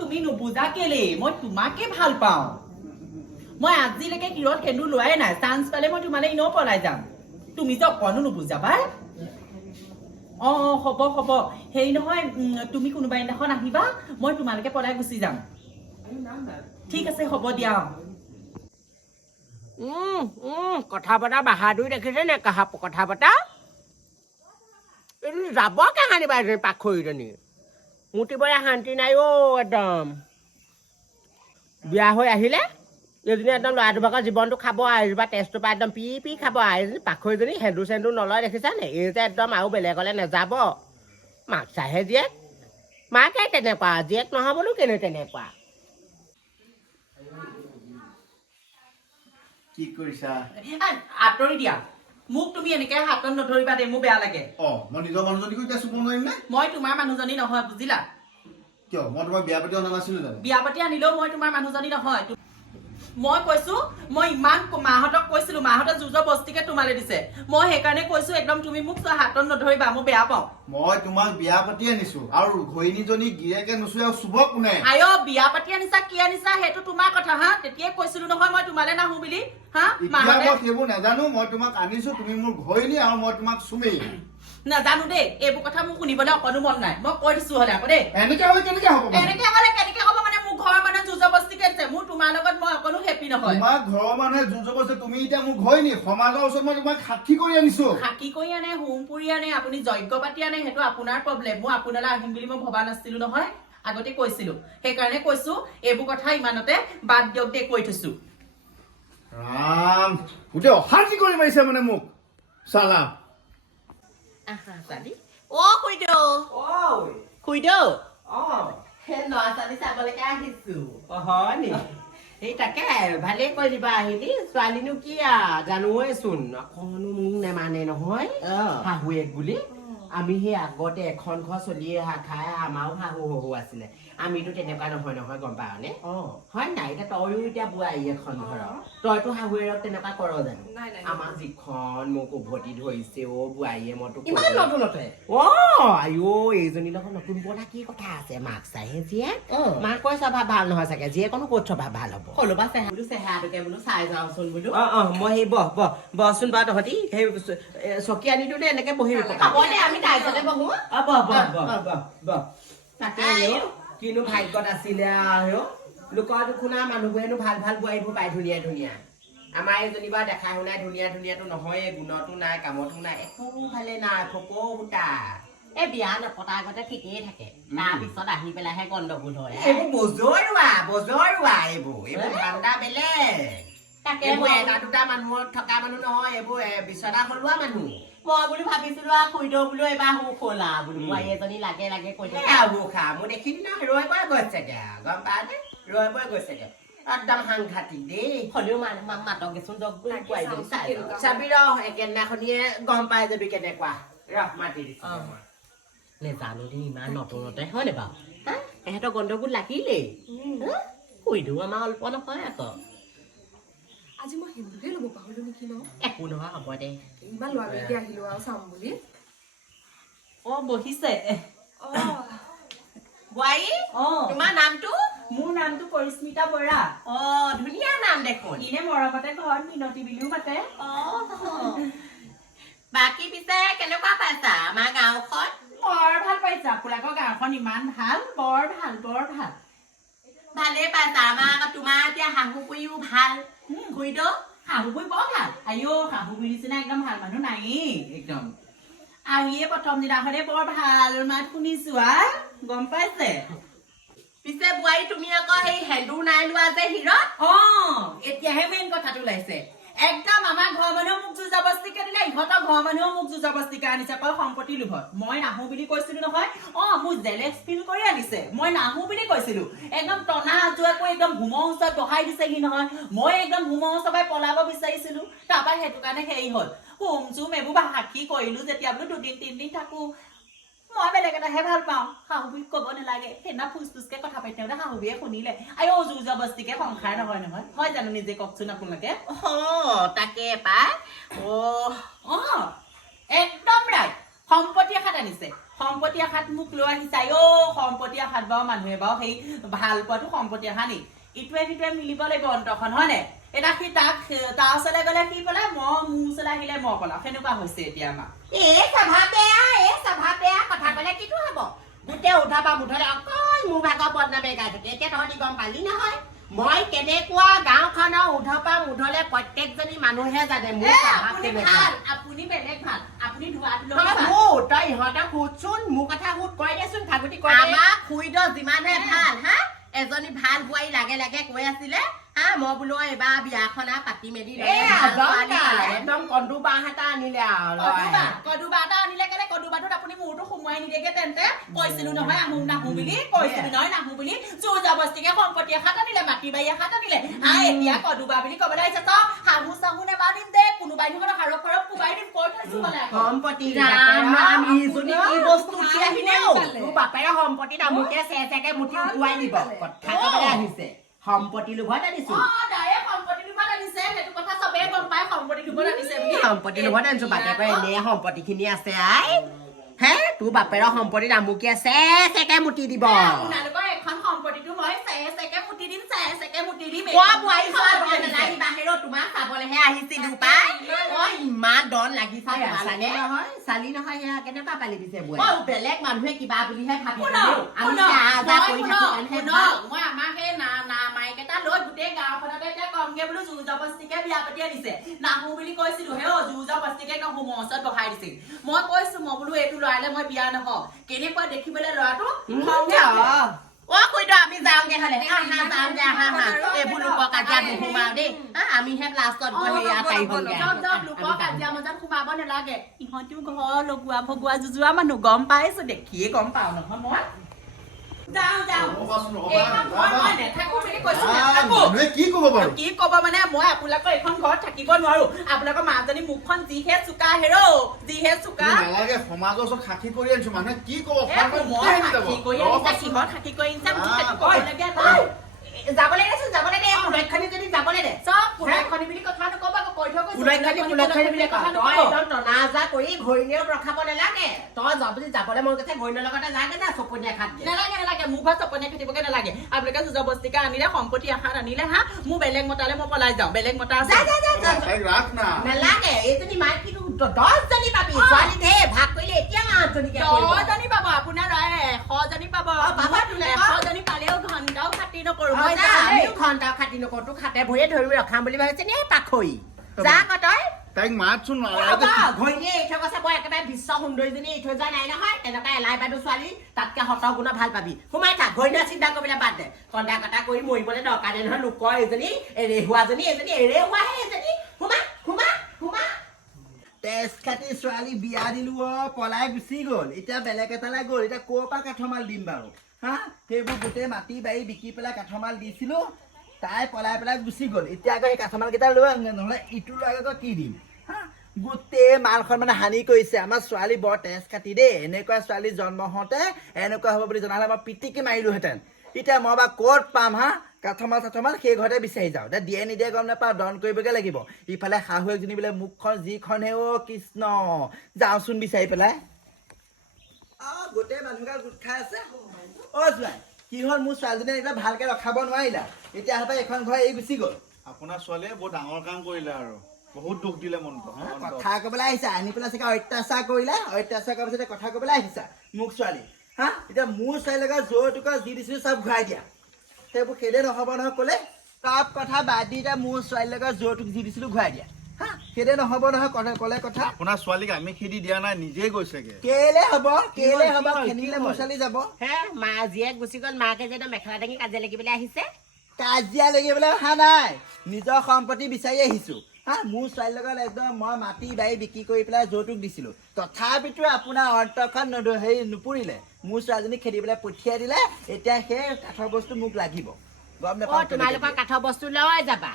তুমি নুবুজা কেলে মই তোমাকে ভাল পাওঁ মই আজিলৈকে কিৰত কেন্দু লোৱাই নাই চান্স পালে মই তোমালে ইনো পলাই যাম তুমি যে অকণো নুবুজাবা হ'ব হ'ব হেৰি নহয় তুমি কোনোবা এদিনাখন আহিবা মই তোমালৈকে পলাই গুচি যাম ঠিক আছে হ'ব দিয়া কথা পতা বাহাদুৰ দেখিছে নে কথা পতা এইটো যাব কাহানি বা এজনী পাখৰিজনী মুতিবলৈ শান্তি নাই একদম বিয়া হৈ আহিলে এইজনী একদম ল'ৰাটোভাগৰ জীৱনটো খাব এজোপা তেজটোৰ পৰা একদম পি খাব এইজনী পাখৰিজনী সেন্দুৰ চেন্দুৰ নলয় দেখিছা নে এই যে একদম আৰু বেলেগলৈ নাযাব মাক চাহে জীয়েক মাকে তেনেকুৱা জীয়েক নহ'বনো কেনে তেনেকুৱা কি কৰিছা আঁতৰি দিয়া মোক তুমি এনেকে হাতত নধৰিবা দে মোৰ বেয়া লাগে মই নিজৰ মানুহজনীকো এতিয়া চুব নোৱাৰিম নে মই তোমাৰ মানুহজনী নহয় বুজিলা কিয় মই তোমাক বিয়া পাতি অনা নাছিলো জানো বিয়া পাতি আনিলেও মই তোমাৰ মানুহজনী নহয় মই কৈছো মই ইমান মাহঁতক কৈছিলো মাহঁতে জোজৰ বস্তিকে তোমালে দিছে মই সেইকাৰণে কৈছো একদম তুমি মোক হাতত নধৰিবা মই বেয়া পাওঁ মই তোমাক বিয়া পাতি আনিছো আৰু ঘৈণীজনী গিৰেকে নুচুৱে আৰু চুব কোনে আয় বিয়া পাতি আনিছা কি আনিছা সেইটো তোমাৰ কথা হা তেতিয়াই কৈছিলো নহয় মই তোমালে নাহো বুলি হা মই সেইবোৰ নাজানো মই তোমাক আনিছো তুমি মোৰ ঘৈণী আৰু মই তোমাক চুমেই নাজানো দেই এইবোৰ কথা মোক শুনিবলৈ অকণো মন নাই মই কৈ দিছো হলে আকৌ দেই এনেকে হলে কেনেকে হ'ব কেনেকে হ'ব মানে মোৰ ঘৰৰ মানুহে জোজৰ বস্তিকে দিছে মোৰ তোমাৰ লগত মই অকণো হেপি নহয় তোমাৰ ঘৰৰ মানুহে জোৰ জবস্তি তুমি এতিয়া মোৰ ঘৈণী সমাজৰ ওচৰত মই তোমাক সাক্ষী কৰি আনিছো সাক্ষী কৰি আনে হোম পুৰি আনে আপুনি যজ্ঞ পাতি আনে সেইটো আপোনাৰ প্ৰব্লেম মই আপোনালৈ আহিম বুলি মই ভবা নাছিলো নহয় আগতে কৈছিলো সেইকাৰণে কৈছো এইবোৰ কথা ইমানতে বাদ দিয়ক দে কৈ থৈছো ৰাম গোটেই অশান্তি কৰি মাৰিছে মানে মোক চালা ল'ৰা ছোৱালী চাবলৈকে আহিছো এই তাকে ভালেই কৰিবা আহিলি ছোৱালীনো কি জানোৱেচোন অকণো মোক নেমানে নহয় শাহুৱেক বুলি আমি সেই আগতে এখন ঘৰ চলি খাই আমাৰো শাহু শহু আছিলে আমিতো তেনেকুৱা নহয় গম পাৱনে হয় নাই এতিয়া তয়ো এতিয়া বোৱাৰী এখন ঘৰৰ তইতো শাহুৱেৰক তেনেকুৱা কৰ জানো আমাৰ যিখন মোক উভতি ধৰিছে বোৱাৰীয়ে মইতো আইঅ এইজনীৰ লগত নতুন বনা কি কথা আছে মাক চাইহে জীয়েক মাকৰ স্বভাৱ ভাল নহয় চাগে জীয়েকনো ক'ত স্বভাৱ ভাল হ'ব কলোবা চেহেৰাটোকে বোলো চাই যাওঁচোন বোলো মই সেই বহচোন বাৰু তহঁতি সেই চকী আনি দিওঁ দে এনেকে বহি আমি টাইজতে বহো তাকে কিনো ভাগ্যত আছিলে লোকৰ শুনা মানুহবোৰেনো ভাল ভাল বোৱাৰীবোৰ পাই ধুনীয়া ধুনীয়া আমাৰ এইজনী বাৰু দেখা শুনাই ধুনীয়াটো নহয়ে গুণতো নাই কামতো নাই একো ভালে নাই ফকৌ গোটা এই বিয়া নপতা আগতে ঠিকেই থাকে তাৰপিছত আহি পেলাইহে গণ্ডগোল হয় এইবোৰ বজৰুৱা এইবোৰ ধান্দা বেলেগ এইবোৰ এটা দুটা মানুহৰ থকা মানুহ নহয় এইবোৰ বিচনা সলোৱা মানুহ মই বুলি ভাবিছিলো খুইদেউ বোলো এইবাৰ সুখ হ'ল বোলো বোৱাৰী এজনী লাগে কৈ মোৰ দেখিলি ন ৰৈ বৈ গৈছেগে গম পা নে ৰৈ বৈ গৈছেগে একদম সাংঘাতিক দেই হ'লেও মানুহ মাতকেচোন চাবি ৰ একেদিনাখনিয়ে গম পাই যাবি কেনেকুৱা মাতি দিছো নেজানো দেই ইমান নতুনতে হয় নে বাৰু এহেঁতৰ গণ্ডগোল লাগিলেই খুইদেউ আমাৰ অল্প নহয় আকৌ আজি মই সেন্দুৰে ল'ব পাহৰিলো নেকি ন একো নহয় হ'ব দে ইমান ল'ৰাবিলাকে আহিলো আৰু চাম বুলি বহিছে বোৱাৰী তোমাৰ নামটো মোৰ নামটো পৰিস্মিতা বৰা ধুনীয়া নাম দেখোন ইনে মৰমতে ঘৰত মিনতি বুলিও মাতে বাকী পিছে কেনেকুৱা পাইছা আমাৰ গাঁওখন বৰ ভাল পাইছা আপোনালোকৰ গাঁওখন ইমান ভাল বৰ ভাল ভালেই পাইছা আমাৰ তোমাৰ এতিয়া শাহু বুঢ়ীও ভাল খুইদেউ শাহু বুঢ়ী বৰ ভাল শাহু বুঢ়ীৰ নিচিনা একদম ভাল মানুহ নায়েই একদম আৰু ইয়ে প্ৰথম দিনাখনে বৰ ভাল মাত শুনিছো গম পাইছে পিছে বোৱাৰী তুমি আকৌ সেই সেন্দুৰ নাই লোৱা যে হিৰত এতিয়াহে মেইন কথাটো ওলাইছে একদম আমাৰ ঘৰৰ মানুহে মোক জোৰজবস্তিকে দিলে ইহঁতৰ ঘৰৰ মানুহেও মোক জোৰজবস্তিকে আনিছে অকল সম্পত্তি লোভত মই নাহো বুলি কৈছিলো নহয় মোক জেলেক্স ফিল কৰি আনিছে মই নাহো বুলি কৈছিলো একদম টনা আজোৱাকৈ একদম হোমৰ ওচৰত বহাই দিছেহি নহয় মই একদম হোমৰ ওচৰপৰাই পলাব বিচাৰিছিলো তাৰপৰা সেইটো কাৰণে হেৰি হ'ল হোম চুম এইবোৰ সাক্ষী কৰিলো যেতিয়া বোলো 2 দিন 3 দিন থাকো মই বেলেগ এটাহে ভাল পাওঁ শাহু বুঢ়ীক ক'ব নালাগে সেইদিনা ফুচফুচকে কথা পাতি থাকোঁতে শাহু বুঢ়ীয়ে শুনিলে জোৰ জবস্তিকে সংসাৰ নহয় হয় জানো নিজে কওকচোন আপোনালোকে তাকে পাই একদম ৰাইট সম্পত্তি এখাত আনিছে সম্পত্তি আশাত মোক লৈ আহিছা সম্পত্তি আশাত বাৰু মানুহে বাৰু সেই ভাল পোৱাটো সম্পত্তি আশা নি ইটোৱে সিটোৱে মিলিব লাগিব অন্তখন হয় নে এটা সি তাৰ ওচৰলৈ গ'লে সি পলাই মোৰ ওচৰলৈ আহিলে মই পলাও সেনেকুৱা হৈছে এতিয়া আমাৰ স্বভাৱ বেয়া কথা ক'লে কিটো হ'ব গোটেই উঠাবা মুঠলে অকল মোৰ ভাগৰ বদনামে গাই থাকে এতিয়া তহঁতি গম পালি নহয় মই কেনেকুৱা গাঁওখনৰ উধপা মুধলে প্ৰত্যেকজনী মানুহে জানে মোৰ স্বভাৱ কেনেকুৱা আপুনি বেলেগ ভাল আপুনি ধোৱাটো তই ইহঁতক সুধচোন মোৰ কথা সুধ কৈ দেচোন ভাগতি কৈ আমাক শুই দ যিমানে ভাল হা এজনী ভাল বোৱাৰী লাগে লাগে কৈ আছিলে হা মই বোলো এবাৰ বিয়াখন পাতি মেলি একদম কন্দু বাঁহ এটা আনিলে কদুবা এটা আনিলে কেলে কদুবাটোত আপুনি মূৰটো সোমোৱাই নিদিয়েগে তেন্তে কৈছিলো নহয় নাহো বুলি কৈছিলো নহয় নাহো বুলি জোৰ জবস্তিকে সম্পত্তি এষাত আনিলে মাটি বাৰী এষাত আনিলে হা এতিয়া কদুবা বুলি ক'বলৈ আহিছে তই শাহু চাহু নেবা দিম দে কোনোবাই নহয় হাৰক হাৰক কোবাই দিম কৈ থৈছো বোলে সম্পত্তি কি বস্তু উঠি আহিলে তোৰ বাপেৰে সম্পত্তিত আমুকে চেচেকে মুঠি উঠুৱাই দিব কথা ক'বলৈ আহিছে সম্পত্তি লোভত আনিছো সম্পত্তি লোভত আনিছো বাপেকে এনে সম্পত্তি খিনি আছে আই হে তোৰ বাপেৰৰ সম্পত্তিত আমুকে চেচেকে মুঠি দিব এখন সম্পত্তিটো মই চেচেকে মুঠি দিম চেচেকে মুঠি দিম বাহিৰত তোমাক চাবলেহে আহিছিলো পাই ইমান ডন লাগিছে নহয় চালি নহয় সেয়া কেনেকুৱা পালি দিছে বেলেগ মানুহে কিবা বুলিহে ভাবি মই আমাৰ সেই মাইকেইটা লৈ গোটেই গাঁওখনতে এতিয়া কমকে বোলো জোৰ জবস্তিকে বিয়া পাতি আনিছে নাহো বুলি কৈছিলো হে জোৰ জবস্তিকে নহো মোৰ ওচৰত বহাই দিছিল মই কৈছো মই বোলো এইটো ল'ৰালে মই বিয়া নহওঁ কেনেকুৱা দেখিবলৈ ল'ৰাটো আমি যাওঁগে হলে এইবোৰ লোকৰ কাজিয়া নোসোমাও দেই আমিহে লাষ্টত লোকৰ কাজিয়া মাজত সোমাব নালাগে ইহঁতিও ঘৰ লগোৱা ভগোৱা যুজোৱা মানুহ গম পাইছো দেখিয়ে গম পাও নহয় মই কি কব মানে মই আপোনালোকৰ এইখন ঘৰত থাকিব নোৱাৰো আপোনালোকৰ মাজনী মুখখন যিহে চোকা যিহে চোকা নালাগে সমাজৰ ওচৰত সাক্ষী কৰি আনিছো মানুহে কি কব সাক্ষী কৰি যাবলৈ দেচোন যাবলৈ দে সুৰক্ষানী যদি যাবলৈ দে চব সুৰক্ষানী বুলি কথা নকব আকৌ কৈ থৈ টনাজা কৰি ঘৈণীয়েক ৰখাব নালাগে তই যদি যাবলৈ মন গৈছে ঘৈণীৰ লগতে যাগে যা চপনীয়া খাত নালাগে মোৰ ঘৰত চপনীয়া খাটিবগে নালাগে আপোনালোকে জুজবস্তিকে আনিলে সম্পত্তি আশাত আনিলে হা মোৰ বেলেগ মতালে মই পলাই যাওঁ বেলেগ মতা আছে নালাগে এইজনী মাইক কিন্তু 10 জনী পাবি ছোৱালী দে ভাগ কৰিলে এতিয়া 8 জনীকে 10 জনী পাব আপোনাৰ 100 জনী পাব 100 জনী পালেও ঘণ্টাও খাতি নকৰো আমিও ঘণ্টাও খাতি নকৰো তোক খাতে ভৰিয়ে ধৰি ৰখাম বুলি ভাবিছে নে পাখৰি যা তই তাইক মাতচোন ঘৈণীয়ে এই থৈ গৈছে মই একেবাৰে বিশ্ব সুন্দৰীজনী এই থৈ যোৱা নাই নহয় তেনেকুৱা এলাই বাইদেউ ছোৱালী তাতকে 100 গুণ ভাল পাবি সোমাই থাক ঘৈণীয়ে চিন্তা কৰিবলৈ বাদ দে কন্দা কটা কৰি মৰিবলৈ দৰকাৰ নাই নহয় লোকৰ এজনী এৰেহুৱাজনী এজনী এৰেহুৱাহে এজনী সোমা তেজ কাটি ছোৱালী বিয়া দিলো পলাই গুচি গ'ল এতিয়া বেলেগ এটালৈ গ'ল এতিয়া ক'ৰ পৰা কাঠমাল দিম বাৰু হা সেইবোৰ গোটেই মাটি বাৰী বিকি পেলাই কাঠমাল দিছিলো তাই পলাই পেলাই গুচি গ'ল এতিয়া আকৌ সেই কাঠমাল কেইটা লৈ আহোঁ নহ'লে ইটো লৈ আকৌ কি দিম হা গোটেই মালখন মানে হানি কৰিছে আমাৰ ছোৱালী বৰ তেজ কাটি দেই এনেকুৱা ছোৱালী জন্ম হওঁতে এনেকুৱা হ'ব বুলি জনালে মই পিটিকি মাৰিলোহেঁতেন এতিয়া মই বা ক'ত পাম হা কাঠমাল সেই ঘৰতে বিচাৰি যাওঁ এতিয়া দিয়ে নিদিয়ে গম নাপাওঁ দন কৰিবগৈ লাগিব ইফালে শাহু এজনী বোলে মুখখন যিখনহে কৃষ্ণ যাওঁচোন বিচাৰি পেলাই গোটেই মানুহগাল গোট খাই আছে জোৱাই কি হ'ল মোৰ ছোৱালীজনীয়ে একদম ভালকে ৰখাব নোৱাৰিলা এতিয়া হয়তো এখন ঘৰ এৰি গুচি গ'ল আপোনাৰ ছোৱালীয়ে বৰ ডাঙৰ কাম কৰিলে আৰু বহুত দুখ দিলে মনটো কথা ক'বলৈ আহিছা আনি পেলাই চাগে অত্যাচাৰ কৰিলে অত্যাচাৰ কৰাৰ পিছতে কথা ক'বলৈ আহিছা মোক ছোৱালী হা এতিয়া মোৰ ছোৱালীৰ লগত যৌতুক যি দিছিলো চব ঘূৰাই দিয়া সেইবোৰ কেলে নহ'ব নহয় ক'লে চব কথা বাদ দি এতিয়া মোৰ ছোৱালীৰ লগত যৌতুক যি দিছিলো ঘূৰাই দিয়া হা কেলে নহ'ব নহয় ক'লে কথা আপোনাৰ ছোৱালীক আমি খেদি দিয়া নাই নিজেই গৈছেগে কেলে হ'ব খেদিলে মোৰ ছোৱালী যাব হে মা জীয়েক গুচি গ'ল মাকে যে মেখেলা দাঙি কাজিয়া লাগিবলৈ আহিছে কাজিয়া লাগিবলৈ অহা নাই নিজৰ সম্পত্তি বিচাৰি আহিছো হা মোৰ ছোৱালীৰ লগত একদম মই মাটি বাৰী বিক্ৰী কৰি পেলাই যৌতুক দিছিলো তথাপিতো আপোনাৰ অন্তৰখন নুপুৰিলে মোৰ ছোৱালীজনীক খেদিবলৈ পঠিয়াই দিলে এতিয়া সেই কাঠৰ বস্তু মোক লাগিব গম নাপাওঁ তোমালোকৰ কাঠৰ বস্তু লৈ যাবা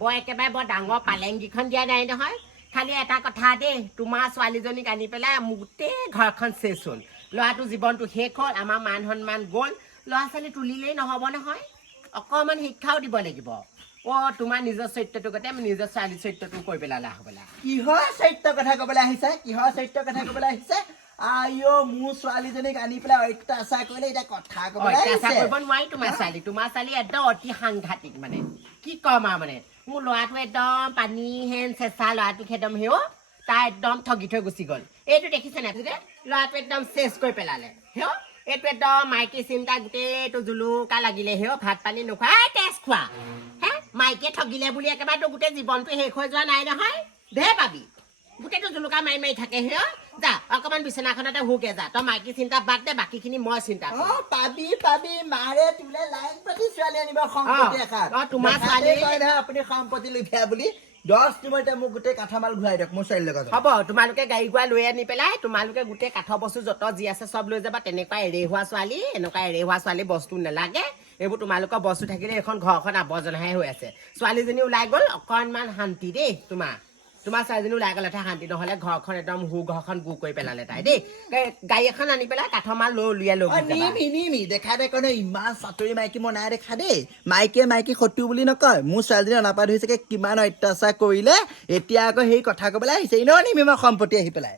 বৰ একেবাৰে বৰ ডাঙৰ পালেংগিখন দিয়া নাই নহয় খালি এটা কথা দেই তোমাৰ ছোৱালীজনীক আনি পেলাই গোটেই ঘৰখন চেচ হ'ল ল'ৰাটোৰ জীৱনটো শেষ হ'ল আমাৰ মান সন্মান গ'ল ল'ৰা ছোৱালী তুলিলেই নহ'ব নহয় অকণমান শিক্ষাও দিব লাগিব তোমাৰ নিজৰ চৰিত্ৰটো গতে নিজৰ ছোৱালী চৰিত্ৰটো কৈ পেলালা হ'বলা কিহৰ চৰিত্ৰ কথা ক'বলৈ আহিছে আইঅ মোৰ ছোৱালীজনীক আনি পেলাই অত্যাচাৰ কৰিলে এতিয়া কথা ক'বলৈ অত্যাচাৰ আহিছে কৰিব নোৱাৰি তোমাৰ ছোৱালী একদম অতি সাংঘাতিক মানে কি কম আৰু মানে মোৰ ল'ৰাটো একদম পানী হেন চেঁচা ল'ৰাটোক একদম হেও তাই একদম ঠগি থৈ গুচি গ'ল এইটো দেখিছে নাই যে ল'ৰাটো একদম চেচ কৰি পেলালে হেও এইটো একদম মাইকী চিন্তা গোটেইটো জুলুকা লাগিলে হেও ভাত পানী নোখোৱা তেজ খোৱা হে মাইকীয়ে ঠগিলে বুলি একেবাৰে গোটেই জীৱনটো শেষ হৈ যোৱা নাই নহয় ঢেৰ পাবি গোটেইটো জুলুকা মাৰি মাৰি থাকে হেও যা অকমান বিচনাখনতে হুকে যা তই মাইকী চিন্তা বাদ দে বাকীখিনি মই চিন্তা কৰিম পাবি মাৰে তোলে লাইন পাতি ছোৱালী আনিব সম্পত্তি এখাত তোমাৰ ছোৱালী ছোৱালী কয় নহয় আপুনি সম্পত্তি লুভীয়া বুলি 10 সময়তে মোক গোটেই কাঠমাল ঘূৰাই দিয়ক মোৰ ছোৱালীৰ লগত হ'ব তোমালোকে গাড়ী গুৰা লৈ আনি পেলাই তোমালোকে গোটেই কাঠৰ বস্তু যত যি আছে চব লৈ যাবা তেনেকুৱা এৰে হোৱা ছোৱালী এনেকুৱা এৰে হোৱা ছোৱালী বস্তু নালাগে এইবোৰ তোমালোকৰ বস্তু থাকিলে এখন ঘৰখন আৱৰ্জনাহে হৈ আছে ছোৱালীজনী ওলাই গ'ল অকণমান শান্তি দেই তোমাৰ ছোৱালীজনী ওলাই গ'লেহে শান্তি নহ'লে ঘৰখন একদম ঘৰখন গু কৰি পেলালে তাই দেই গাড়ী এখন আনি পেলাই কাঠৰ মাল উলিয়াই লৈ নিমি দেখা দে কয় ইমান চাতৰি মাইকী মই নাই দেখা দেই মাইকী শত্ৰু বুলি নকয় মোৰ ছোৱালীজনী অনাপাত হৈছেগে কিমান অত্যাচাৰ কৰিলে এতিয়া আকৌ সেই কথা ক'বলৈ আহিছে এনেও নিমি মই সম্পত্তি আহি পেলাই